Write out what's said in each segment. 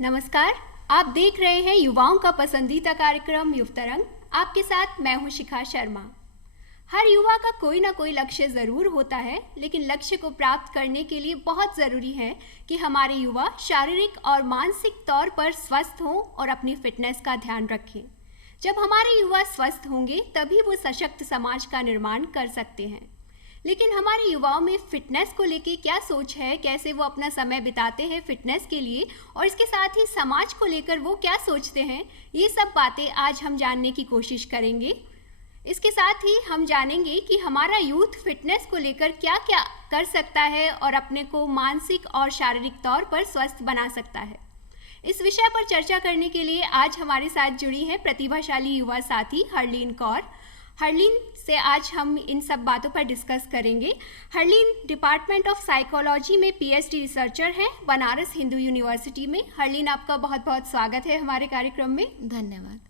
नमस्कार। आप देख रहे हैं युवाओं का पसंदीदा कार्यक्रम युव तरंग। आपके साथ मैं हूं शिखा शर्मा। हर युवा का कोई ना कोई लक्ष्य ज़रूर होता है, लेकिन लक्ष्य को प्राप्त करने के लिए बहुत ज़रूरी है कि हमारे युवा शारीरिक और मानसिक तौर पर स्वस्थ हों और अपनी फिटनेस का ध्यान रखें। जब हमारे युवा स्वस्थ होंगे तभी वो सशक्त समाज का निर्माण कर सकते हैं। लेकिन हमारे युवाओं में फिटनेस को लेके क्या सोच है, कैसे वो अपना समय बिताते हैं फिटनेस के लिए, और इसके साथ ही समाज को लेकर वो क्या सोचते हैं, ये सब बातें आज हम जानने की कोशिश करेंगे। इसके साथ ही हम जानेंगे कि हमारा यूथ फिटनेस को लेकर क्या क्या कर सकता है और अपने को मानसिक और शारीरिक तौर पर स्वस्थ बना सकता है। इस विषय पर चर्चा करने के लिए आज हमारे साथ जुड़ी है प्रतिभाशाली युवा साथी हरलीन कौर। हरलीन से आज हम इन सब बातों पर डिस्कस करेंगे। हरलीन डिपार्टमेंट ऑफ साइकोलॉजी में पीएचडी रिसर्चर हैं बनारस हिंदू यूनिवर्सिटी में। हरलीन, आपका बहुत बहुत स्वागत है हमारे कार्यक्रम में। धन्यवाद।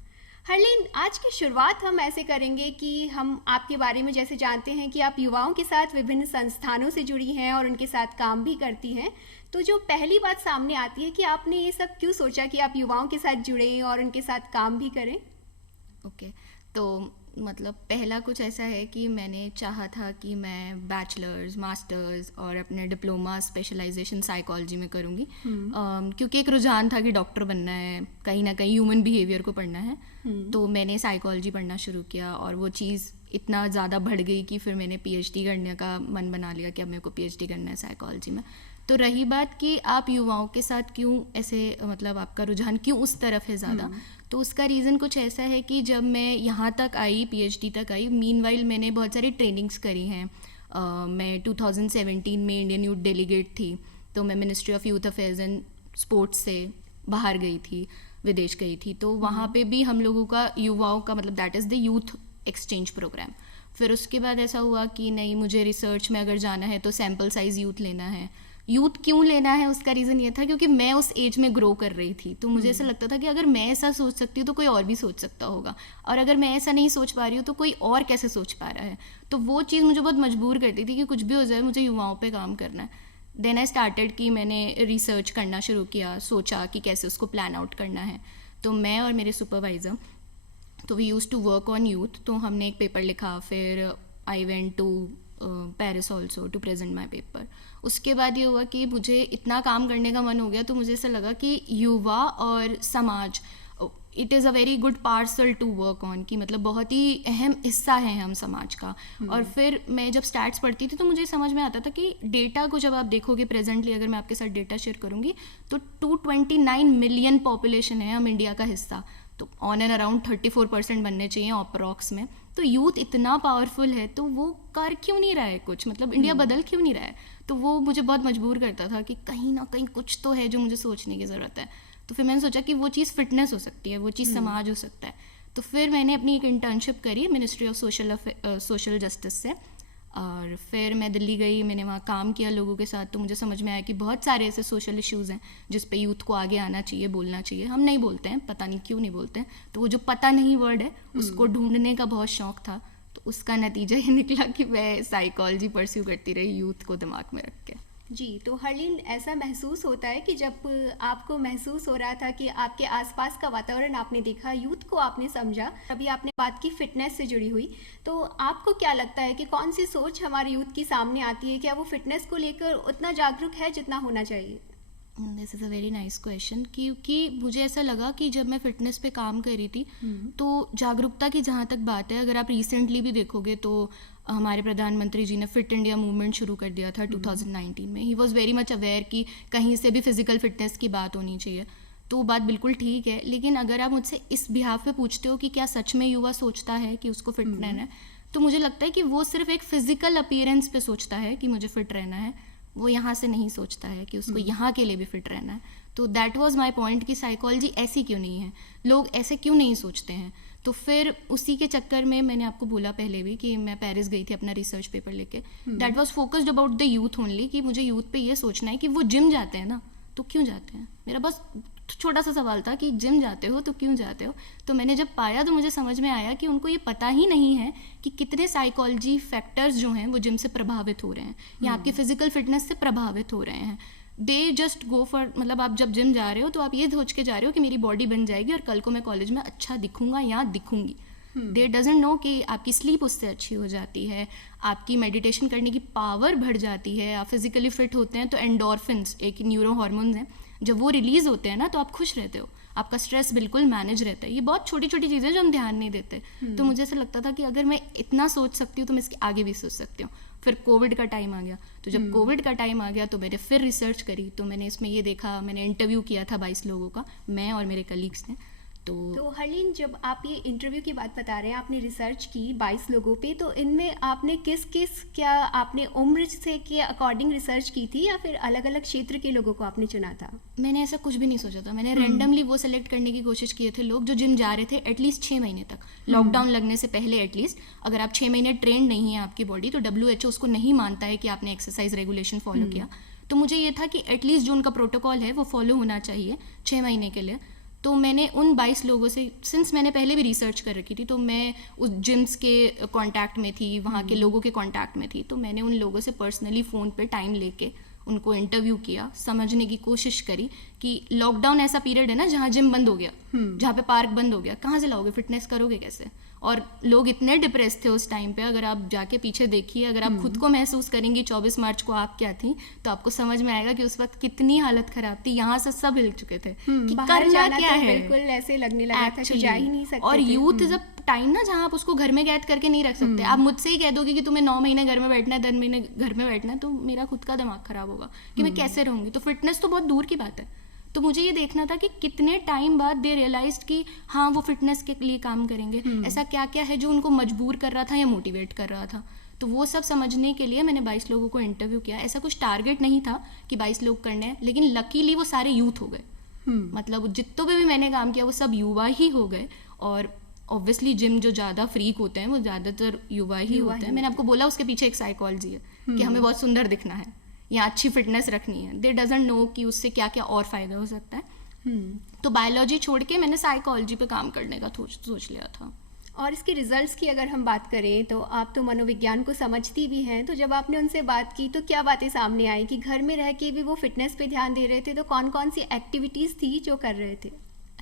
हरलीन, आज की शुरुआत हम ऐसे करेंगे कि हम आपके बारे में जैसे जानते हैं कि आप युवाओं के साथ विभिन्न संस्थानों से जुड़ी हैं और उनके साथ काम भी करती हैं। तो जो पहली बात सामने आती है कि आपने ये सब क्यों सोचा कि आप युवाओं के साथ जुड़ें और उनके साथ काम भी करें? ओके, तो मतलब पहला कुछ ऐसा है कि मैंने चाहा था कि मैं बैचलर्स, मास्टर्स और अपने डिप्लोमा स्पेशलाइजेशन साइकोलॉजी में करूँगी, क्योंकि एक रुझान था कि डॉक्टर बनना है, कहीं ना कहीं ह्यूमन बिहेवियर को पढ़ना है। तो मैंने साइकोलॉजी पढ़ना शुरू किया और वो चीज़ इतना ज़्यादा बढ़ गई कि फिर मैंने पीएचडी करने का मन बना लिया कि अब मेरे को पीएचडी करना है साइकोलॉजी में। तो रही बात कि आप युवाओं के साथ क्यों ऐसे, मतलब आपका रुझान क्यों उस तरफ है ज़्यादा, तो उसका रीज़न कुछ ऐसा है कि जब मैं यहाँ तक आई, पीएचडी तक आई, मीनवाइल मैंने बहुत सारी ट्रेनिंग्स करी हैं। मैं 2017 में इंडियन यूथ डेलीगेट थी, तो मैं ministry of youth affairs and sports से बाहर गई थी, विदेश गई थी। तो वहाँ पे भी हम लोगों का युवाओं का मतलब that is the youth exchange programme. फिर उसके बाद ऐसा हुआ कि नहीं, मुझे रिसर्च में अगर जाना है तो सैम्पल साइज़ यूथ लेना है। यूथ क्यों लेना है, उसका रीज़न ये था क्योंकि मैं उस एज में ग्रो कर रही थी। तो मुझे ऐसा लगता था कि अगर मैं ऐसा सोच सकती हूँ तो कोई और भी सोच सकता होगा, और अगर मैं ऐसा नहीं सोच पा रही हूँ तो कोई और कैसे सोच पा रहा है। तो वो चीज़ मुझे बहुत मजबूर करती थी कि कुछ भी हो जाए मुझे युवाओं पे काम करना है। देन आई स्टार्टेड कि मैंने रिसर्च करना शुरू किया, सोचा कि कैसे उसको प्लान आउट करना है। तो मैं और मेरे सुपरवाइज़र, तो we use to work on youth. तो हमने एक पेपर लिखा, फिर I went to Paris also to present my paper. उसके बाद ये हुआ कि मुझे इतना काम करने का मन हो गया, तो मुझे ऐसा लगा कि युवा और समाज, it is a very good parcel to work on, कि मतलब बहुत ही अहम हिस्सा है हम समाज का। और फिर मैं जब स्टैट्स पढ़ती थी तो मुझे समझ में आता था कि डेटा को जब आप देखोगे प्रेजेंटली, अगर मैं आपके साथ डेटा शेयर करूँगी, तो 229 मिलियन पॉपुलेशन है हम इंडिया का हिस्सा, तो ऑन एंड अराउंड 34% बनने चाहिए अप्रॉक्स में। तो यूथ इतना पावरफुल है, तो वो कर क्यों नहीं रहा है कुछ, मतलब इंडिया बदल क्यों नहीं रहा है। तो वो मुझे बहुत मजबूर करता था कि कहीं ना कहीं कुछ तो है जो मुझे सोचने की ज़रूरत है। तो फिर मैंने सोचा कि वो चीज़ फिटनेस हो सकती है, वो चीज़ समाज हो सकता है। तो फिर मैंने अपनी एक इंटर्नशिप करी मिनिस्ट्री ऑफ सोशल जस्टिस से, और फिर मैं दिल्ली गई, मैंने वहाँ काम किया लोगों के साथ। तो मुझे समझ में आया कि बहुत सारे ऐसे सोशल इश्यूज़ हैं जिस पे यूथ को आगे आना चाहिए, बोलना चाहिए। हम नहीं बोलते हैं, पता नहीं क्यों नहीं बोलते हैं। तो वो जो पता नहीं वर्ड है, उसको ढूंढने का बहुत शौक था। तो उसका नतीजा ये निकला कि मैं साइकोलॉजी परस्यू करती रही यूथ को दिमाग में रख के। जी, तो हरलीन, ऐसा महसूस होता है कि जब आपको महसूस हो रहा था कि आपके आसपास का वातावरण आपने देखा, यूथ को आपने समझा, अभी आपने बात की फिटनेस से जुड़ी हुई, तो आपको क्या लगता है कि कौन सी सोच हमारे यूथ की सामने आती है? क्या वो फिटनेस को लेकर उतना जागरूक है जितना होना चाहिए? This is a very nice question, क्योंकि मुझे ऐसा लगा कि जब मैं फ़िटनेस पे काम कर रही थी, तो जागरूकता की जहाँ तक बात है, अगर आप रिसेंटली भी देखोगे तो हमारे प्रधानमंत्री जी ने फिट इंडिया मूवमेंट शुरू कर दिया था 2019 में। He was very much aware कि कहीं से भी फिजिकल फिटनेस की बात होनी चाहिए। तो वो बात बिल्कुल ठीक है, लेकिन अगर आप मुझसे इस बिहाफ पे पूछते हो कि क्या सच में युवा सोचता है कि उसको फिट रहना है, तो मुझे लगता है कि वो सिर्फ एक फिजिकल अपीयरेंस पे सोचता है कि मुझे फिट रहना है, वो यहाँ से नहीं सोचता है कि उसको यहाँ के लिए भी फिट रहना है। तो दैट वाज माय पॉइंट कि साइकोलॉजी ऐसी क्यों नहीं है, लोग ऐसे क्यों नहीं सोचते हैं। तो फिर उसी के चक्कर में मैंने आपको बोला पहले भी कि मैं पेरिस गई थी अपना रिसर्च पेपर लेके। That was focused about the youth only, कि मुझे यूथ पे ये सोचना है कि वो जिम जाते हैं ना, तो क्यों जाते हैं। मेरा बस छोटा सा सवाल था कि जिम जाते हो तो क्यों जाते हो। तो मैंने जब पाया तो मुझे समझ में आया कि उनको ये पता ही नहीं है कि कितने साइकोलॉजी फैक्टर्स जो हैं वो जिम से प्रभावित हो रहे हैं या आपकी फिजिकल फिटनेस से प्रभावित हो रहे हैं। दे जस्ट गो फॉर, मतलब आप जब जिम जा रहे हो तो आप ये सोच के जा रहे हो कि मेरी बॉडी बन जाएगी और कल को मैं कॉलेज में अच्छा दिखूंगा या दिखूंगी। दे डजंट नो कि आपकी स्लीप उससे अच्छी हो जाती है, आपकी मेडिटेशन करने की पावर बढ़ जाती है, आप फिजिकली फिट होते हैं तो एंडोर्फिन्स एक न्यूरो हार्मोन्स हैं, जब वो रिलीज होते हैं ना तो आप खुश रहते हो, आपका स्ट्रेस बिल्कुल मैनेज रहता है। ये बहुत छोटी छोटी चीज़ें जो हम ध्यान नहीं देते। तो मुझे ऐसा लगता था कि अगर मैं इतना सोच सकती हूँ तो मैं इसके आगे भी सोच सकती हूँ। फिर कोविड का टाइम आ गया, तो जब कोविड का टाइम आ गया तो मैंने फिर रिसर्च करी, तो मैंने इसमें ये देखा, मैंने इंटरव्यू किया था 22 लोगों का, मैं और मेरे कलीग्स ने। तो हरलीन, जब आप ये इंटरव्यू की बात बता रहे हैं, आपने रिसर्च की 22 लोगों पे, तो इनमें आपने क्या आपने उम्र से के अकॉर्डिंग रिसर्च की थी या फिर अलग अलग क्षेत्र के लोगों को आपने चुना था? मैंने ऐसा कुछ भी नहीं सोचा था, मैंने रैंडमली वो सेलेक्ट करने की कोशिश किए थे लोग जो जिम जा रहे थे एटलीस्ट 6 महीने तक, लॉकडाउन लगने से पहले एटलीस्ट। अगर आप 6 महीने ट्रेंड नहीं है आपकी बॉडी, तो WHO उसको नहीं मानता है कि आपने एक्सरसाइज रेगुलेशन फॉलो किया। तो मुझे ये था कि एटलीस्ट जो उनका प्रोटोकॉल है वो फॉलो होना चाहिए 6 महीने के लिए। तो मैंने उन 22 लोगों से, सिंस मैंने पहले भी रिसर्च कर रखी थी, तो मैं उस जिम्स के कांटेक्ट में थी, वहाँ के लोगों के कांटेक्ट में थी, तो मैंने उन लोगों से पर्सनली फ़ोन पे टाइम लेके उनको इंटरव्यू किया, समझने की कोशिश करी कि लॉकडाउन ऐसा पीरियड है ना जहाँ जिम बंद हो गया, जहाँ पे पार्क बंद हो गया, कहाँ से लाओगे, फिटनेस करोगे कैसे? और लोग इतने डिप्रेस थे उस टाइम पे, अगर आप जाके पीछे देखिए, अगर आप खुद को महसूस करेंगी 24 मार्च को आप क्या थी, तो आपको समझ में आएगा कि उस वक्त कितनी हालत खराब थी। यहाँ से सब हिल चुके थे कि करना क्या है, बिल्कुल ऐसे लगने लगा था कि जा ही नहीं सकते। और यूथ इज अ टाइम ना जहाँ आप उसको घर में कैद करके नहीं रख सकते। आप मुझसे ही कह दोगे कि तुम्हें 9 महीने घर में बैठना है, 10 महीने घर में बैठना है, तो मेरा खुद का दिमाग खराब होगा कि मैं कैसे रहूंगी। तो फिटनेस तो बहुत दूर की बात है। तो मुझे ये देखना था कि कितने टाइम बाद दे रियलाइज्ड कि हाँ वो फिटनेस के लिए काम करेंगे, ऐसा क्या क्या है जो उनको मजबूर कर रहा था या मोटिवेट कर रहा था। तो वो सब समझने के लिए मैंने 22 लोगों को इंटरव्यू किया। ऐसा कुछ टारगेट नहीं था कि 22 लोग करने हैं, लेकिन लकीली वो सारे यूथ हो गए। मतलब जितने भी मैंने काम किया वो सब युवा ही हो गए। और ऑब्वियसली जिम जो ज़्यादा फ्रीक होते हैं वो ज़्यादातर युवा ही होते हैं। मैंने आपको बोला उसके पीछे एक साइकोलॉजी है कि हमें बहुत सुंदर दिखना है या अच्छी फिटनेस रखनी है। दे डजंट नो कि उससे क्या क्या और फ़ायदा हो सकता है। तो बायोलॉजी छोड़ के मैंने साइकोलॉजी पे काम करने का सोच लिया था। और इसके रिजल्ट्स की अगर हम बात करें तो आप तो मनोविज्ञान को समझती भी हैं, तो जब आपने उनसे बात की तो क्या बातें सामने आई कि घर में रह के भी वो फिटनेस पे ध्यान दे रहे थे, तो कौन कौन सी एक्टिविटीज़ थी जो कर रहे थे?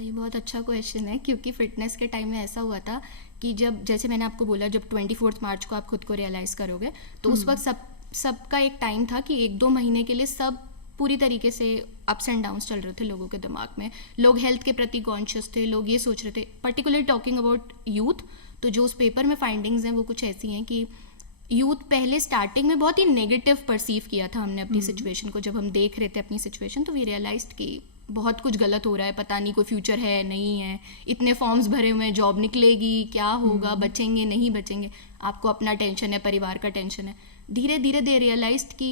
ये बहुत अच्छा क्वेश्चन है, क्योंकि फिटनेस के टाइम में ऐसा हुआ था कि जब, जैसे मैंने आपको बोला, जब 24 मार्च को आप खुद को रियलाइज़ करोगे तो उस वक्त सबका एक टाइम था कि 1-2 महीने के लिए सब पूरी तरीके से अप्स एंड डाउन्स चल रहे थे लोगों के दिमाग में। लोग हेल्थ के प्रति कॉन्शियस थे, लोग ये सोच रहे थे, पर्टिकुलरली टॉकिंग अबाउट यूथ। तो जो उस पेपर में फाइंडिंग्स हैं वो कुछ ऐसी हैं कि यूथ पहले स्टार्टिंग में बहुत ही नेगेटिव परसीव किया था हमने अपनी सिचुएशन को। जब हम देख रहे थे अपनी सिचुएशन तो वी रियलाइज्ड कि बहुत कुछ गलत हो रहा है, पता नहीं कोई फ्यूचर है नहीं है, इतने फॉर्म्स भरे हुए हैं, जॉब निकलेगी क्या होगा, बचेंगे नहीं बचेंगे, आपको अपना टेंशन है, परिवार का टेंशन है। धीरे धीरे दे रियलाइज्ड कि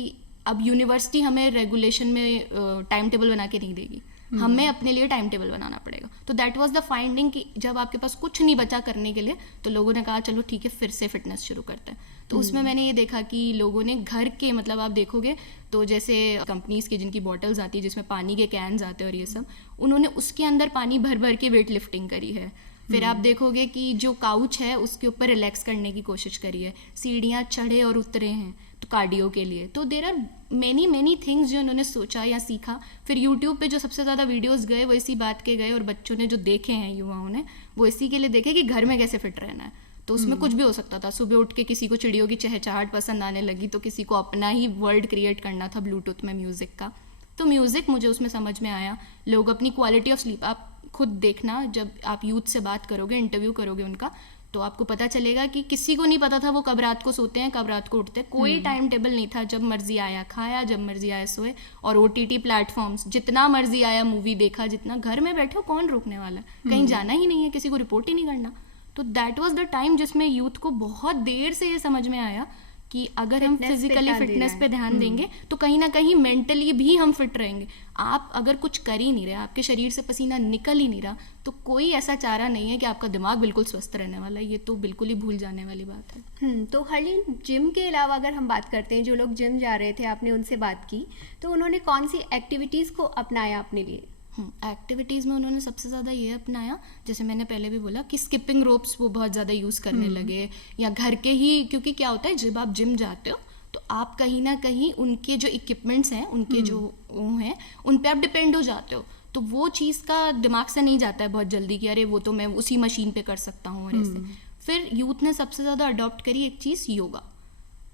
अब यूनिवर्सिटी हमें रेगुलेशन में टाइम टेबल बना के नहीं देगी, हमें अपने लिए टाइम टेबल बनाना पड़ेगा। तो दैट वाज द फाइंडिंग कि जब आपके पास कुछ नहीं बचा करने के लिए तो लोगों ने कहा चलो ठीक है फिर से फिटनेस शुरू करते हैं। तो उसमें मैंने ये देखा कि लोगों ने घर के, मतलब आप देखोगे तो जैसे कंपनीज की जिनकी बॉटल्स आती है जिसमें पानी के कैन्स आते हैं और ये सब, उन्होंने उसके अंदर पानी भर भर के वेट लिफ्टिंग करी है। फिर आप देखोगे कि जो काउच है उसके ऊपर रिलैक्स करने की कोशिश करी है, सीढ़ियाँ चढ़े और उतरे हैं तो कार्डियो के लिए। तो देर आर मैनी थिंग्स जो उन्होंने सोचा या सीखा। फिर यूट्यूब पे जो सबसे ज़्यादा वीडियोस गए वो इसी बात के गए, और बच्चों ने जो देखे हैं, युवाओं ने, वो इसी के लिए देखे कि घर में कैसे फिट रहना है। तो उसमें कुछ भी हो सकता था। सुबह उठ के किसी को चिड़ियों की चहचहाट पसंद आने लगी तो किसी को अपना ही वर्ल्ड क्रिएट करना था ब्लूटूथ में म्यूज़िक का। तो म्यूज़िक मुझे उसमें समझ में आया। लोग अपनी क्वालिटी ऑफ स्लीप, आप खुद देखना जब आप यूथ से बात करोगे, इंटरव्यू करोगे उनका, तो आपको पता चलेगा कि किसी को नहीं पता था वो कब रात को सोते हैं, कब रात को उठते हैं। कोई टाइम टेबल नहीं था, जब मर्जी आया खाया, जब मर्जी आया सोए। और OTT प्लेटफॉर्म्स, जितना मर्जी आया मूवी देखा, जितना घर में बैठे हो कौन रोकने वाला है, कहीं जाना ही नहीं है, किसी को रिपोर्ट ही नहीं करना। तो दैट वाज द टाइम जिसमें यूथ को बहुत देर से ये समझ में आया कि अगर हम फिजिकली फिटनेस पे ध्यान देंगे तो कहीं ना कहीं मेंटली भी हम फिट रहेंगे। आप अगर कुछ कर ही नहीं रहे, आपके शरीर से पसीना निकल ही नहीं रहा, तो कोई ऐसा चारा नहीं है कि आपका दिमाग बिल्कुल स्वस्थ रहने वाला है। ये तो बिल्कुल ही भूल जाने वाली बात है। तो हरलीन, जिम के अलावा अगर हम बात करते हैं, जो लोग जिम जा रहे थे, आपने उनसे बात की तो उन्होंने कौन सी एक्टिविटीज़ को अपनाया अपने लिए? एक्टिविटीज़ में उन्होंने सबसे ज़्यादा ये अपनाया, जैसे मैंने पहले भी बोला कि स्किपिंग रोप्स वो बहुत ज़्यादा यूज़ करने लगे, या घर के ही, क्योंकि क्या होता है जब आप जिम जाते हो तो आप कहीं ना कहीं उनके जो इक्विपमेंट्स हैं, उनके जो वो हैं, उन पे आप डिपेंड हो जाते हो। तो वो चीज़ का दिमाग से नहीं जाता है बहुत जल्दी कि अरे वो तो मैं उसी मशीन पे कर सकता हूँ और ऐसे। फिर यूथ ने सबसे ज़्यादा अडॉप्ट करी एक चीज़, योगा।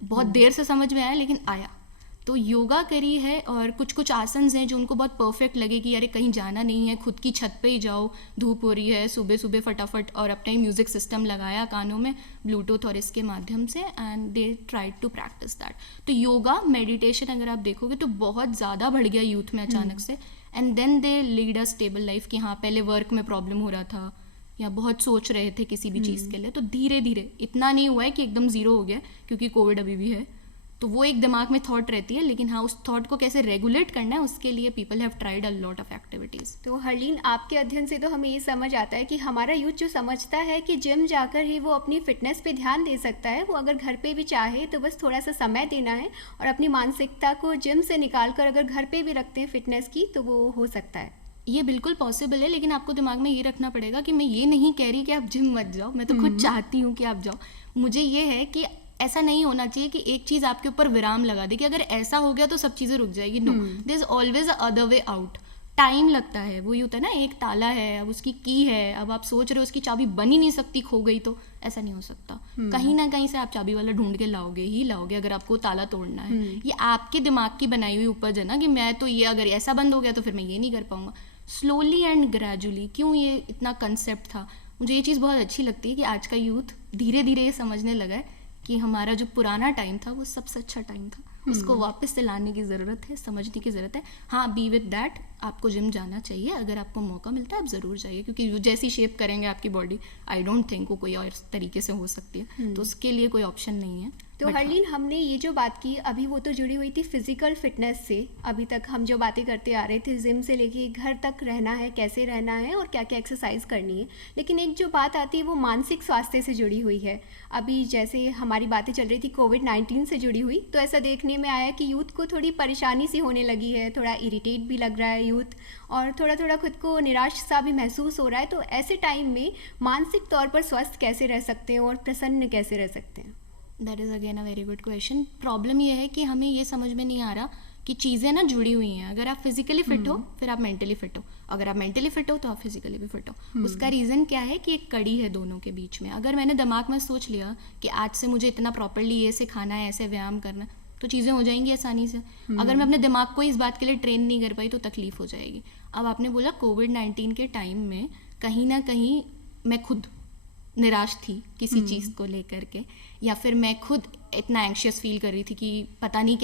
बहुत देर से समझ में आया लेकिन आया। तो योगा करी है, और कुछ कुछ आसन्स हैं जो उनको बहुत परफेक्ट लगे कि अरे कहीं जाना नहीं है, खुद की छत पे ही जाओ, धूप हो रही है, सुबह सुबह फटाफट, और अपना ही म्यूज़िक सिस्टम लगाया कानों में ब्लूटूथ और इसके माध्यम से, and they tried to practise that. तो योगा मेडिटेशन अगर आप देखोगे तो बहुत ज़्यादा बढ़ गया यूथ में अचानक से, and then they lead a stable life. कि हाँ, पहले वर्क में प्रॉब्लम हो रहा था या बहुत सोच रहे थे किसी भी चीज़ के लिए, तो धीरे धीरे, इतना नहीं हुआ है कि एकदम ज़ीरो हो गया, क्योंकि कोविड अभी भी है, तो वो एक दिमाग में थॉट रहती है, लेकिन हाँ, उस थॉट को कैसे रेगुलेट करना है उसके लिए people have tried a lot of activities. तो हरलीन, आपके अध्ययन से तो हमें ये समझ आता है कि हमारा यूथ जो समझता है कि जिम जाकर ही वो अपनी फिटनेस पे ध्यान दे सकता है, वो अगर घर पे भी चाहे तो बस थोड़ा सा समय देना है और अपनी मानसिकता को जिम से निकाल कर अगर घर पे भी रखते हैं फिटनेस की, तो वो हो सकता है। ये बिल्कुल पॉसिबल है, लेकिन आपको दिमाग में ये रखना पड़ेगा कि मैं ये नहीं कह रही कि आप जिम मत जाओ, मैं तो खुद चाहती हूँ कि आप जाओ। मुझे ये है कि ऐसा नहीं होना चाहिए कि एक चीज़ आपके ऊपर विराम लगा दे कि अगर ऐसा हो गया तो सब चीज़ें रुक जाएगी। No, there is always a other way out. Time लगता है, वो यूँ होता है ना, एक ताला है, अब उसकी की है, अब आप सोच रहे हो उसकी चाबी बन ही नहीं सकती, खो गई, तो ऐसा नहीं हो सकता। कहीं ना कहीं से आप चाबी वाला ढूंढ के लाओगे ही लाओगे अगर आपको ताला तोड़ना है। ये आपके दिमाग की बनाई हुई उपज है ना, कि मैं तो ये अगर ऐसा बंद हो गया तो फिर मैं ये नहीं कर पाऊंगा। स्लोली एंड ग्रेजुअली, क्यों ये इतना कंसेप्ट था, मुझे ये चीज़ बहुत अच्छी लगती है कि आज का यूथ धीरे धीरे ये समझने लगा है कि हमारा जो पुराना टाइम था वो सबसे अच्छा टाइम था, उसको वापस से लाने की ज़रूरत है, समझने की ज़रूरत है। हाँ, बी विद दैट, आपको जिम जाना चाहिए, अगर आपको मौका मिलता है आप ज़रूर जाइए, क्योंकि जैसी शेप करेंगे आपकी बॉडी, आई डोंट थिंक वो कोई और तरीके से हो सकती है, तो उसके लिए कोई ऑप्शन नहीं है। तो हरलीन, हमने ये जो बात की अभी वो तो जुड़ी हुई थी फिजिकल फिटनेस से। अभी तक हम जो बातें करते आ रहे थे जिम से लेके घर तक रहना है, कैसे रहना है और क्या क्या एक्सरसाइज करनी है, लेकिन एक जो बात आती है वो मानसिक स्वास्थ्य से जुड़ी हुई है। अभी जैसे हमारी बातें चल रही थी कोविड-19 से जुड़ी हुई, तो ऐसा देखने में आया कि यूथ को थोड़ी परेशानी सी होने लगी है, थोड़ा इरिटेट भी लग रहा है यूथ, और थोड़ा थोड़ा खुद को निराश सा भी महसूस हो रहा है। तो ऐसे टाइम में मानसिक तौर पर स्वस्थ कैसे रह सकते हैं और प्रसन्न कैसे रह सकते हैं? That is again a very good question. Problem ये है कि हमें ये समझ में नहीं आ रहा कि चीज़ें ना जुड़ी हुई हैं। अगर आप फिजिकली फिट हो फिर आप मेंटली फिट हो, अगर आप मेंटली फिट हो तो आप फिजिकली भी फिट हो। उसका रीज़न क्या है कि एक कड़ी है दोनों के बीच में। अगर मैंने दिमाग में सोच लिया कि आज से मुझे इतना प्रॉपरली ये से खाना है, ऐसे व्यायाम करना, तो चीज़ें हो जाएंगी आसानी से। अगर मैं अपने दिमाग को इस बात के लिए ट्रेन नहीं कर पाई तो तकलीफ हो जाएगी। अब आपने बोला कोविड-19 के टाइम में कहीं ना कहीं मैं खुद निराश थी किसी चीज़ को लेकर के, या फिर मैं खुद इतना एंग्शियस फील कर रही थी कि पता नहीं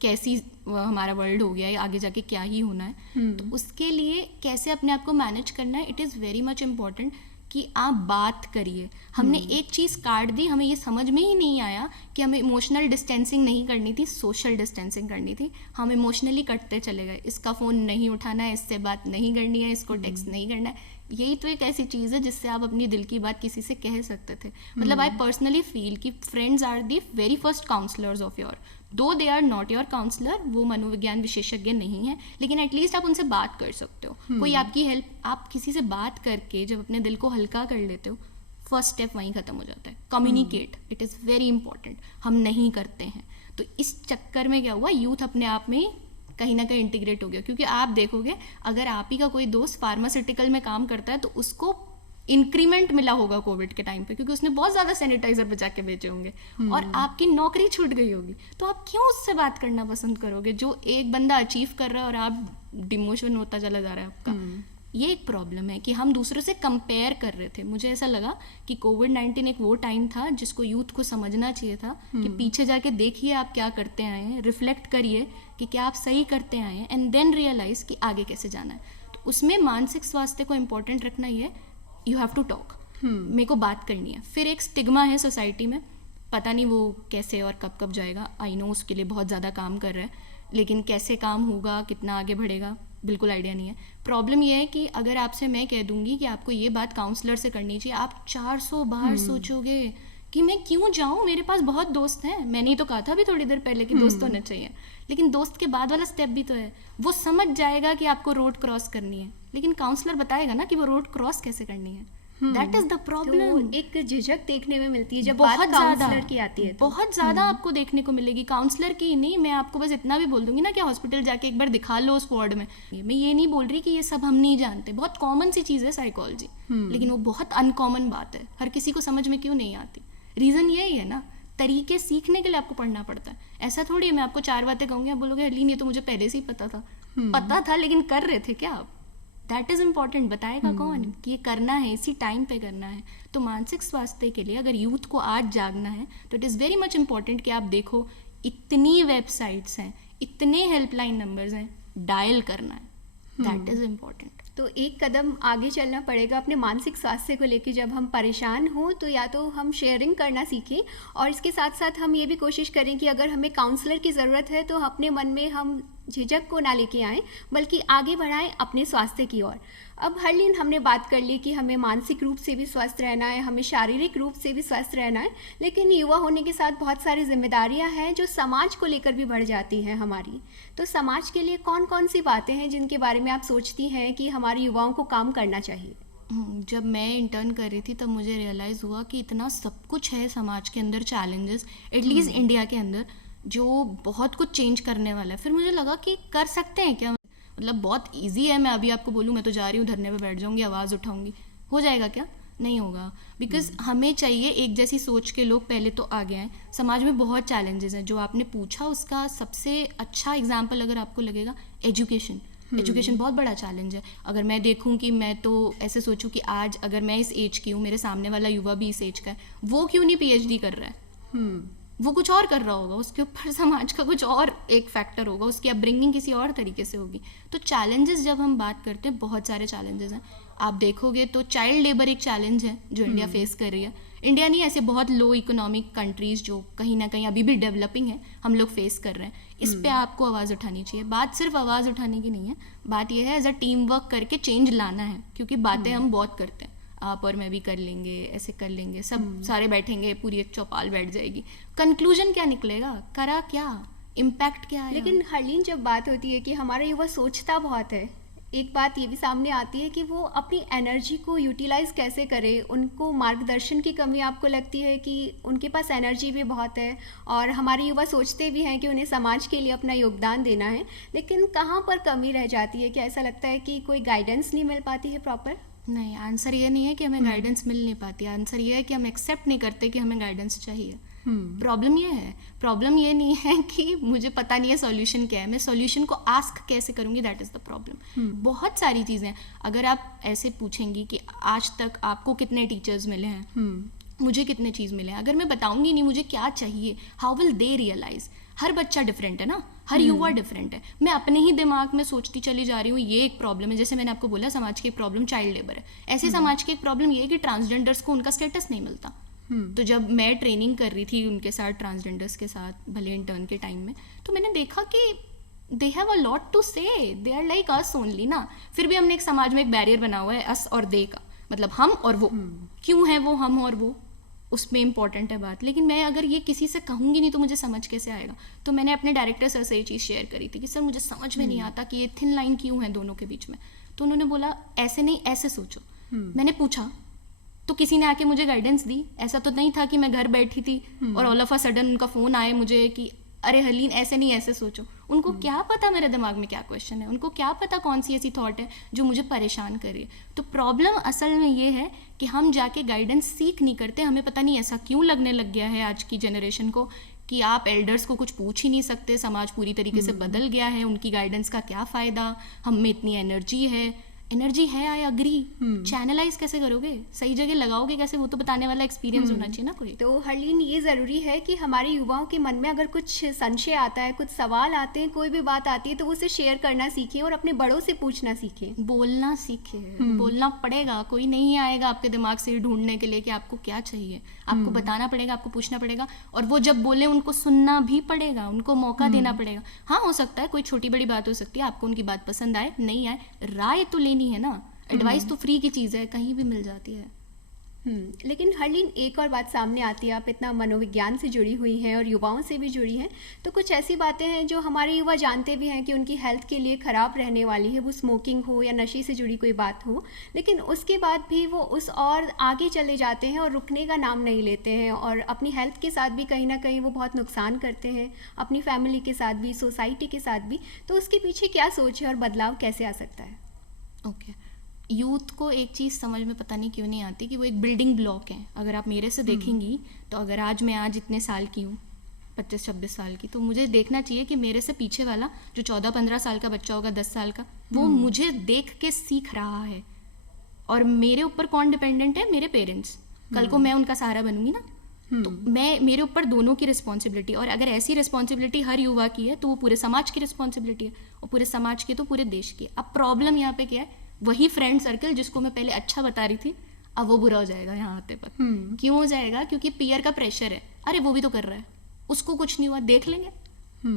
कैसी हमारा वर्ल्ड हो गया है, आगे जाके क्या ही होना है। तो उसके लिए कैसे अपने आप को मैनेज करना है, it is very much important कि आप बात करिए। हमने एक चीज़ काट दी, हमें ये समझ में ही नहीं आया कि हमें इमोशनल डिस्टेंसिंग नहीं करनी थी, सोशल डिस्टेंसिंग करनी थी। हम इमोशनली कटते चले गए, इसका फ़ोन नहीं उठाना है, इससे बात नहीं करनी है, इसको टेक्स्ट नहीं करना है। यही तो एक ऐसी चीज़ है जिससे आप अपनी दिल की बात किसी से कह सकते थे। मतलब आई पर्सनली फील कि friends are the very first counsellors of your, though they are not your counsellor, वो मनोविज्ञान विशेषज्ञ नहीं है, लेकिन एटलीस्ट आप उनसे बात कर सकते हो। कोई आपकी हेल्प, आप किसी से बात करके जब अपने दिल को हल्का कर लेते हो, फर्स्ट स्टेप वहीं ख़त्म हो जाता है। Communicate, it is very important, हम नहीं करते हैं। तो इस चक्कर में क्या हुआ, यूथ अपने आप में कहीं ना कहीं इंटीग्रेट हो गया। क्योंकि आप देखोगे अगर आप ही का कोई दोस्त फार्मास्यूटिकल में काम करता है तो उसको इंक्रीमेंट मिला होगा कोविड के टाइम पे, क्योंकि उसने बहुत ज़्यादा सैनिटाइजर बचा के बेचे होंगे, और आपकी नौकरी छूट गई होगी। तो आप क्यों उससे बात करना पसंद करोगे जो एक बंदा अचीव कर रहा है और आप डिमोशन होता चला जा रहा है आपका। ये एक प्रॉब्लम है कि हम दूसरों से कंपेयर कर रहे थे। मुझे ऐसा लगा कि कोविड-19 एक वो टाइम था जिसको यूथ को समझना चाहिए था कि पीछे जाके देखिए आप क्या करते आए हैं, रिफ्लेक्ट करिए कि क्या आप सही करते आए हैं, एंड देन रियलाइज कि आगे कैसे जाना है। तो उसमें मानसिक स्वास्थ्य को इम्पोर्टेंट रखना ही है। यू हैव टू टॉक, मेरे को बात करनी है। फिर एक स्टिग्मा है सोसाइटी में, पता नहीं वो कैसे और कब कब जाएगा। आई नो उसके लिए बहुत ज़्यादा काम कर रहा है, लेकिन कैसे काम होगा, कितना आगे बढ़ेगा, बिल्कुल आइडिया नहीं है। प्रॉब्लम ये है कि अगर आपसे मैं कह दूंगी कि आपको ये बात काउंसलर से करनी चाहिए, आप 400 बार सोचोगे कि मैं क्यों जाऊं, मेरे पास बहुत दोस्त हैं। मैंने ही तो कहा था अभी थोड़ी देर पहले कि दोस्त होने चाहिए, लेकिन दोस्त के बाद वाला स्टेप भी तो है। वो समझ जाएगा कि आपको रोड क्रॉस करनी है, लेकिन काउंसलर बताएगा ना कि वो रोड क्रॉस कैसे करनी है। That is the problem. तो एक झिझक देखने में मिलती है जब बहुत बात ज़्यादा काउंसलर की आती है तो। बहुत ज़्यादा आपको देखने को मिलेगी। काउंसलर की ही नहीं, मैं आपको बस इतना भी बोल दूंगी ना कि हॉस्पिटल जाके एक बार दिखा लो उस वार्ड में। मैं ये नहीं बोल रही कि ये सब हम नहीं जानते, बहुत कॉमन सी चीज़ है साइकोलॉजी, लेकिन वो बहुत अनकॉमन बात है, हर किसी को समझ में क्यों नहीं आती। रीज़न यही है ना, तरीके सीखने के लिए आपको पढ़ना पड़ता है। ऐसा थोड़ी है मैं आपको 4 बातें कहूँगी, आप बोलोगे हरलीन ये तो मुझे पहले से ही पता था लेकिन कर रहे थे क्या आप? That is important. बताएगा कौन कि ये करना है, इसी टाइम पे करना है। तो मानसिक स्वास्थ्य के लिए अगर यूथ को आज जागना है तो it is very much important कि आप देखो इतनी वेबसाइट्स हैं, इतने हेल्पलाइन नंबर्स हैं, डायल करना है, दैट इज़ इम्पॉर्टेंट। तो एक कदम आगे चलना पड़ेगा अपने मानसिक स्वास्थ्य को लेकर। जब हम परेशान हों तो या तो हम शेयरिंग करना सीखें, और इसके साथ साथ हम ये भी कोशिश करें कि अगर हमें काउंसलर की ज़रूरत है तो अपने मन में हम झिझक को ना लेके आएँ, बल्कि आगे बढ़ाएं अपने स्वास्थ्य की ओर। अब हरलीन, हमने बात कर ली कि हमें मानसिक रूप से भी स्वस्थ रहना है, हमें शारीरिक रूप से भी स्वस्थ रहना है, लेकिन युवा होने के साथ बहुत सारी जिम्मेदारियां हैं जो समाज को लेकर भी बढ़ जाती हैं हमारी। तो समाज के लिए कौन कौन सी बातें हैं जिनके बारे में आप सोचती हैं कि हमारे युवाओं को काम करना चाहिए? जब मैं इंटर्न कर रही थी तब मुझे रियलाइज़ हुआ कि इतना सब कुछ है समाज के अंदर, चैलेंजेस एटलीस्ट इंडिया के अंदर, जो बहुत कुछ चेंज करने वाला है। फिर मुझे लगा कि कर सकते हैं क्या, मतलब बहुत इजी है। मैं अभी आपको बोलूँ मैं तो जा रही हूँ, धरने पे बैठ जाऊँगी, आवाज़ उठाऊँगी, हो जाएगा क्या? नहीं होगा। बिकॉज हमें चाहिए एक जैसी सोच के लोग पहले तो आगे आएँ। समाज में बहुत चैलेंजेस हैं, जो आपने पूछा उसका सबसे अच्छा एग्जाम्पल अगर आपको लगेगा, एजुकेशन। एजुकेशन बहुत बड़ा चैलेंज है। अगर मैं देखूं कि मैं तो ऐसे सोचूं कि आज अगर मैं इस एज की हूँ, मेरे सामने वाला युवा भी इस एज का है, वो क्यों नहीं पीएचडी कर रहा है? वो कुछ और कर रहा होगा, उसके ऊपर समाज का कुछ और एक फैक्टर होगा, उसकी अपब्रिंगिंग किसी और तरीके से होगी। तो चैलेंजेस जब हम बात करते हैं, बहुत सारे चैलेंजेस हैं। आप देखोगे तो चाइल्ड लेबर एक चैलेंज है जो इंडिया फेस कर रही है। इंडिया नहीं, ऐसे बहुत लो इकोनॉमिक कंट्रीज जो कहीं ना कहीं अभी भी डेवलपिंग है, हम लोग फेस कर रहे हैं। इस पे आपको आवाज़ उठानी चाहिए। बात सिर्फ आवाज़ उठाने की नहीं है, बात यह है एज अ टीम वर्क करके चेंज लाना है, क्योंकि बातें हम बहुत करते हैं, आप और मैं भी कर लेंगे, ऐसे कर लेंगे, सब सारे बैठेंगे, पूरी एक चौपाल बैठ जाएगी, कंक्लूजन क्या निकलेगा, करा क्या, इम्पैक्ट क्या है? लेकिन हरलीन, जब बात होती है कि हमारा युवा सोचता बहुत है, एक बात ये भी सामने आती है कि वो अपनी एनर्जी को यूटिलाइज कैसे करे। उनको मार्गदर्शन की कमी आपको लगती है कि उनके पास एनर्जी भी बहुत है, और हमारे युवा सोचते भी हैं कि उन्हें समाज के लिए अपना योगदान देना है, लेकिन कहाँ पर कमी रह जाती है? क्या ऐसा लगता है कि कोई गाइडेंस नहीं मिल पाती है प्रॉपर? नहीं, आंसर ये नहीं है कि हमें गाइडेंस मिल नहीं पाती, आंसर ये है कि हम एक्सेप्ट नहीं करते कि हमें गाइडेंस चाहिए। प्रॉब्लम ये है, प्रॉब्लम ये नहीं है कि मुझे पता नहीं है सॉल्यूशन क्या है, मैं सॉल्यूशन को आस्क कैसे करूँगी, दैट इज़ द प्रॉब्लम। बहुत सारी चीज़ें, अगर आप ऐसे पूछेंगी कि आज तक आपको कितने टीचर्स मिले हैं, मुझे कितने चीज़ मिले हैं, अगर मैं बताऊंगी नहीं मुझे क्या चाहिए, हाउ विल दे रियलाइज? हर बच्चा डिफरेंट है ना, हर युवा डिफरेंट है। मैं अपने ही दिमाग में सोचती चली जा रही हूँ ये एक प्रॉब्लम है, जैसे मैंने आपको बोला समाज की एक प्रॉब्लम चाइल्ड लेबर है, ऐसे समाज की एक प्रॉब्लम ये है कि ट्रांसजेंडर्स को उनका स्टेटस नहीं मिलता। तो जब मैं ट्रेनिंग कर रही थी उनके साथ, ट्रांसजेंडर्स के साथ, भले इंटर्न के टाइम में, तो मैंने देखा कि they have a lot to say, they are like us only ना। फिर भी हमने एक समाज में एक बैरियर बना हुआ है अस और दे का, मतलब हम और वो। क्यों है वो हम और वो, उसमें इंपॉर्टेंट है बात। लेकिन मैं अगर ये किसी से कहूँगी नहीं तो मुझे समझ कैसे आएगा? तो मैंने अपने डायरेक्टर सर से ये चीज़ शेयर करी थी कि सर मुझे समझ में नहीं आता कि ये थिन लाइन क्यों है दोनों के बीच में। तो उन्होंने बोला ऐसे नहीं, ऐसे सोचो। मैंने पूछा तो किसी ने आके मुझे गाइडेंस दी। ऐसा तो नहीं था कि मैं घर बैठी थी और ऑल ऑफ अ सडन उनका फ़ोन आए मुझे कि अरे हरलीन ऐसे नहीं ऐसे सोचो। उनको क्या पता मेरे दिमाग में क्या क्वेश्चन है, उनको क्या पता कौन सी ऐसी थॉट है जो मुझे परेशान कर रही है। तो प्रॉब्लम असल में ये है कि हम जाके गाइडेंस सीख नहीं करते। हमें पता नहीं ऐसा क्यों लगने लग गया है आज की जनरेशन को कि आप एल्डर्स को कुछ पूछ ही नहीं सकते, समाज पूरी तरीके से बदल गया है, उनकी गाइडेंस का क्या फ़ायदा, हम में इतनी एनर्जी है, आई अग्री, चैनलाइज कैसे करोगे, सही जगह लगाओगे कैसे, वो तो बताने वाला एक्सपीरियंस होना चाहिए ना कोई। तो हरलीन, ये ज़रूरी है कि हमारे युवाओं के मन में अगर कुछ संशय आता है, कुछ सवाल आते हैं, कोई भी बात आती है, तो उसे शेयर करना सीखें और अपने बड़ों से पूछना सीखें, बोलना सीखें। बोलना पड़ेगा, कोई नहीं आएगा आपके दिमाग से ढूंढने के लिए कि आपको क्या चाहिए, आपको बताना पड़ेगा, आपको पूछना पड़ेगा, और वो जब बोले उनको सुनना भी पड़ेगा, उनको मौका देना पड़ेगा। हाँ, हो सकता है कोई छोटी बड़ी बात हो सकती है, आपको उनकी बात पसंद आए नहीं आए, राय तो लेनी है ना। एडवाइस तो फ्री की चीज़ है, कहीं भी मिल जाती है। लेकिन हरलीन, एक और बात सामने आती है, आप इतना मनोविज्ञान से जुड़ी हुई हैं और युवाओं से भी जुड़ी हैं, तो कुछ ऐसी बातें हैं जो हमारे युवा जानते भी हैं कि उनकी हेल्थ के लिए ख़राब रहने वाली है, वो स्मोकिंग हो या नशे से जुड़ी कोई बात हो, लेकिन उसके बाद भी वो उस और आगे चले जाते हैं और रुकने का नाम नहीं लेते हैं, और अपनी हेल्थ के साथ भी कहीं ना कहीं वो बहुत नुकसान करते हैं, अपनी फैमिली के साथ भी, सोसाइटी के साथ भी। तो उसके पीछे क्या सोच है और बदलाव कैसे आ सकता है? ओके, यूथ को एक चीज़ समझ में पता नहीं क्यों नहीं आती कि वो एक बिल्डिंग ब्लॉक है। अगर आप मेरे से देखेंगी तो अगर मैं इतने साल की हूँ, 25-26 साल की, तो मुझे देखना चाहिए कि मेरे से पीछे वाला जो 14-15 साल का बच्चा होगा, 10 साल का, वो मुझे देख के सीख रहा है। और मेरे ऊपर कौन डिपेंडेंट है? मेरे पेरेंट्स। कल को मैं उनका सहारा बनूंगी ना, तो मेरे ऊपर दोनों की रिस्पॉन्सिबिलिटी। और अगर ऐसी रिस्पॉन्सिबिलिटी हर युवा की है तो वो पूरे समाज की रिस्पॉन्सिबिलिटी है, और पूरे समाज की तो पूरे देश की। अब प्रॉब्लम यहाँ पे क्या है? वही फ्रेंड सर्कल जिसको मैं पहले अच्छा बता रही थी, अब वो बुरा हो जाएगा यहाँ आते पर। क्यों हो जाएगा? क्योंकि पीयर का प्रेशर है। अरे वो भी तो कर रहा है, उसको कुछ नहीं हुआ, देख लेंगे,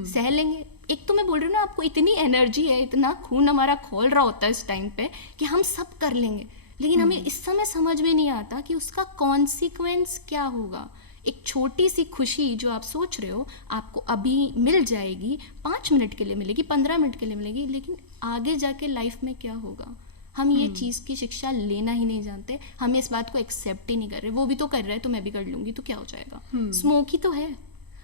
सह लेंगे। एक तो मैं बोल रही हूँ ना, आपको इतनी एनर्जी है, इतना खून हमारा खोल रहा होता है इस टाइम पे कि हम सब कर लेंगे, लेकिन हमें इस समय समझ में नहीं आता कि उसका कॉन्सिक्वेंस क्या होगा। एक छोटी सी खुशी जो आप सोच रहे हो आपको अभी मिल जाएगी, 5 मिनट के लिए मिलेगी, 15 मिनट के लिए मिलेगी, लेकिन आगे जाके लाइफ में क्या होगा, हम ये चीज़ की शिक्षा लेना ही नहीं जानते। हम इस बात को एक्सेप्ट ही नहीं कर रहे। वो भी तो कर रहे हैं तो मैं भी कर लूँगी, तो क्या हो जाएगा? स्मोक ही तो है।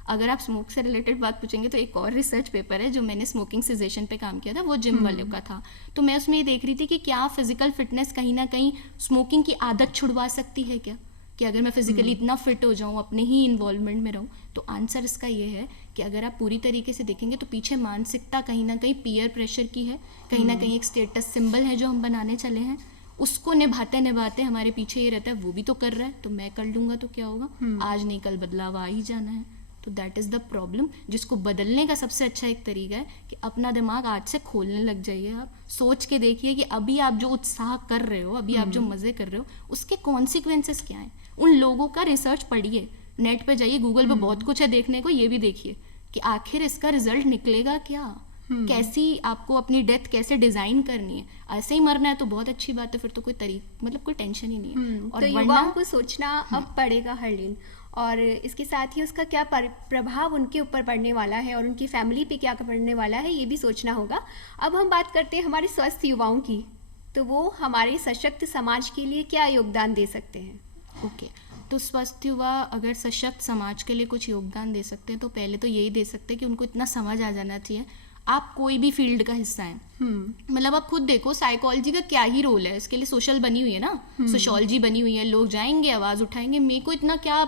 अगर आप स्मोक से रिलेटेड बात पूछेंगे तो एक और रिसर्च पेपर है जो मैंने स्मोकिंग सेजेशन पे काम किया था, वो जिम वालों का था। तो मैं उसमें ये देख रही थी कि क्या फिजिकल फिटनेस कहीं ना कहीं स्मोकिंग की आदत छुड़वा सकती है क्या, कि अगर मैं फिजिकली इतना फिट हो जाऊँ, अपने ही इन्वॉल्वमेंट में रहूँ। तो आंसर इसका ये है कि अगर आप पूरी तरीके से देखेंगे तो पीछे मानसिकता कहीं ना कहीं पीयर प्रेशर की है, कहीं ना कहीं एक स्टेटस सिंबल है जो हम बनाने चले हैं, उसको निभाते निभाते हमारे पीछे ये रहता है वो भी तो कर रहा है तो मैं कर लूँगा तो क्या होगा, आज नहीं कल बदलाव आ ही जाना है। तो दैट इज़ द प्रॉब्लम, जिसको बदलने का सबसे अच्छा एक तरीका है कि अपना दिमाग आज से खोलने लग जाइए। आप सोच के देखिए कि अभी आप जो उत्साह कर रहे हो, अभी आप जो मज़े कर रहे हो, उसके कॉन्सिक्वेंसेस क्या हैं। उन लोगों का रिसर्च पढ़िए, नेट पे जाइए, गूगल पे बहुत कुछ है देखने को, ये भी देखिए कि आखिर इसका रिजल्ट निकलेगा क्या, कैसी आपको अपनी डेथ कैसे डिजाइन करनी है। ऐसे ही मरना है तो बहुत अच्छी बात है, फिर तो कोई मतलब कोई टेंशन ही नहीं है। और तो युवाओं को सोचना अब पड़ेगा हरलीन, और इसके साथ ही उसका क्या प्रभाव उनके ऊपर पड़ने वाला है और उनकी फैमिली पे क्या पड़ने वाला है, ये भी सोचना होगा। अब हम बात करते हैं हमारे स्वस्थ युवाओं की, तो वो हमारे सशक्त समाज के लिए क्या योगदान दे सकते हैं? ओके, तो स्वस्थ युवा अगर सशक्त समाज के लिए कुछ योगदान दे सकते हैं तो पहले तो यही दे सकते हैं कि उनको इतना समझ आ जाना चाहिए आप कोई भी फील्ड का हिस्सा हैं। मतलब आप खुद देखो, साइकोलॉजी का क्या ही रोल है, इसके लिए सोशल बनी हुई है ना, सोशोलॉजी बनी हुई है, लोग जाएंगे आवाज़ उठाएंगे। मेरे को इतना क्या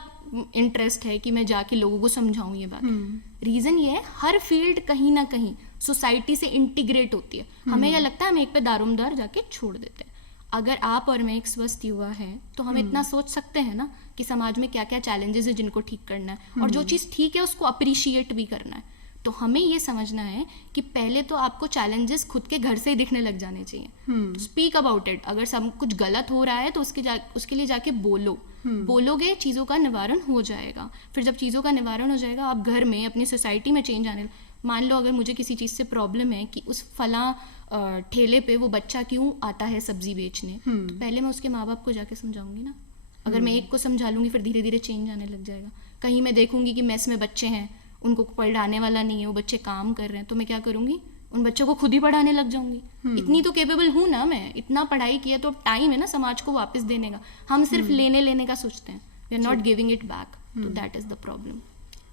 इंटरेस्ट है कि मैं जाके लोगों को समझाऊं ये बात। रीज़न ये है, हर फील्ड कहीं ना कहीं सोसाइटी से इंटीग्रेट होती है। हमें क्या लगता है, हम एक पे दारोमदार जाके छोड़ देते हैं। अगर आप और मैं एक स्वस्थ युवा है तो हम इतना सोच सकते हैं ना कि समाज में क्या क्या चैलेंजेस है जिनको ठीक करना है, और जो चीज़ ठीक है उसको अप्रिशिएट भी करना है। तो हमें ये समझना है कि पहले तो आपको चैलेंजेस खुद के घर से ही दिखने लग जाने चाहिए। Speak about it. अगर सब कुछ गलत हो रहा है तो उसके लिए जाके बोलोगे, चीज़ों का निवारण हो जाएगा। फिर जब चीज़ों का निवारण हो जाएगा, आप घर में अपनी सोसाइटी में चेंज आने। मान लो अगर मुझे किसी चीज़ से प्रॉब्लम है कि उस फला ठेले पे वो बच्चा क्यों आता है सब्जी बेचने, तो पहले मैं उसके माँ बाप को जाके समझाऊंगी ना। अगर मैं एक को समझा लूँगी फिर धीरे धीरे चेंज आने लग जाएगा। कहीं मैं देखूंगी कि मेस में बच्चे हैं, उनको पढ़ाने वाला नहीं है, वो बच्चे काम कर रहे हैं, तो मैं क्या करूँगी, उन बच्चों को खुद ही पढ़ाने लग जाऊंगी। इतनी तो केपेबल हूँ ना मैं, इतना पढ़ाई किया तो टाइम है ना समाज को वापस देने का। हम सिर्फ लेने का सोचते हैं, we are not giving it back, तो दैट इज़ द प्रॉब्लम।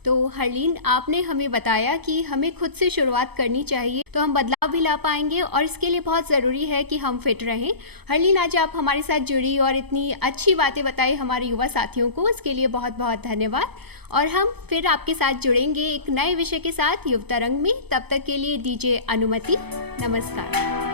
तो हरलीन, आपने हमें बताया कि हमें खुद से शुरुआत करनी चाहिए तो हम बदलाव भी ला पाएंगे, और इसके लिए बहुत ज़रूरी है कि हम फिट रहें। हरलीन, आज आप हमारे साथ जुड़ी और इतनी अच्छी बातें बताई हमारे युवा साथियों को, इसके लिए बहुत बहुत धन्यवाद। और हम फिर आपके साथ जुड़ेंगे एक नए विषय के साथ युव तरंग में। तब तक के लिए दीजिए अनुमति। नमस्कार।